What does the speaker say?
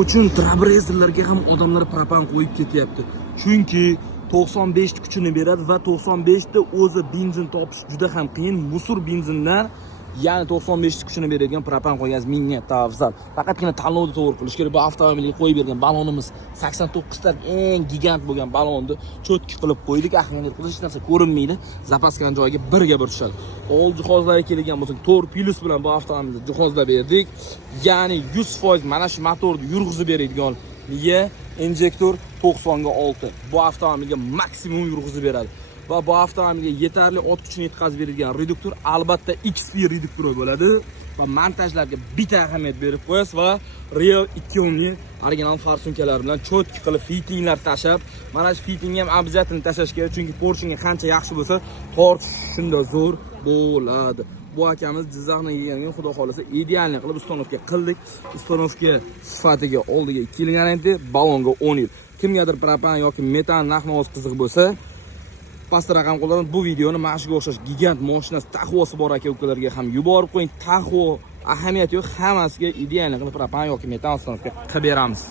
Uchun trabrezerlarga ham odamlar propan qo'yib ketyapti. Chunki 95 ta kuchini beradi va 95 ta o'zi benzin topish juda ham qiyin. Musur benzindan ya'ni 95 ta kuchini beradigan propan qo'ygansiz mingga afzal. Faqatgina tanlovni to'g'ri qilish kerak. Bu avtomobilga qo'yib bergan balonimiz 89 ta eng gigant bo'lgan balonni cho'tki qilib qo'ydik. Ahmiyat qilish hech narsa ko'rinmaydi. Zapaskani joyiga birga bir tushadi. Old jihozlarga kelgan bo'lsak, 4 plus bilan bu avtomobilni jihozlab berdik. Ya'ni 100% mana shu motorni yurg'izib beradigan miya injektor 90 ga 6. Bu avtomobilga maksimum yurg'izib beradi. Va bu avtomobilga yetarli ot kuchini yetkazib beradigan reduktor albatta XP reduktori bo'ladi. Va montajlarga bitta ahamiyat berib qo'yasiz va real 2 ohmli original farsunkalar bilan cho'tki qilib fittinglar tashab, mana shu fittingni ham обязательно tashlash kerak, chunki Porsche'ga qancha yaxshi bo'lsa, tortish shunda zo'r bo'ladi. Bu akamiz Jizzaxdan kelgan, xudo xolasa idealni qilib ustanovka qildik. Ustanovka sifatiga oldiga 2 yil garantiya, balonga 10 yil. Kimgadir propan yoki metan narx-navoz qiziq bo'lsa, pastda raqam qo'lladim. Bu videoni mana shunga o'xshash gigant mashinasi Taho'si bor aka-ukalarga ham yuborib qo'ying. Taho ahamiyati yo'q, hammasiga idealni qilib propan yoki metan ustanovka qilib beramiz.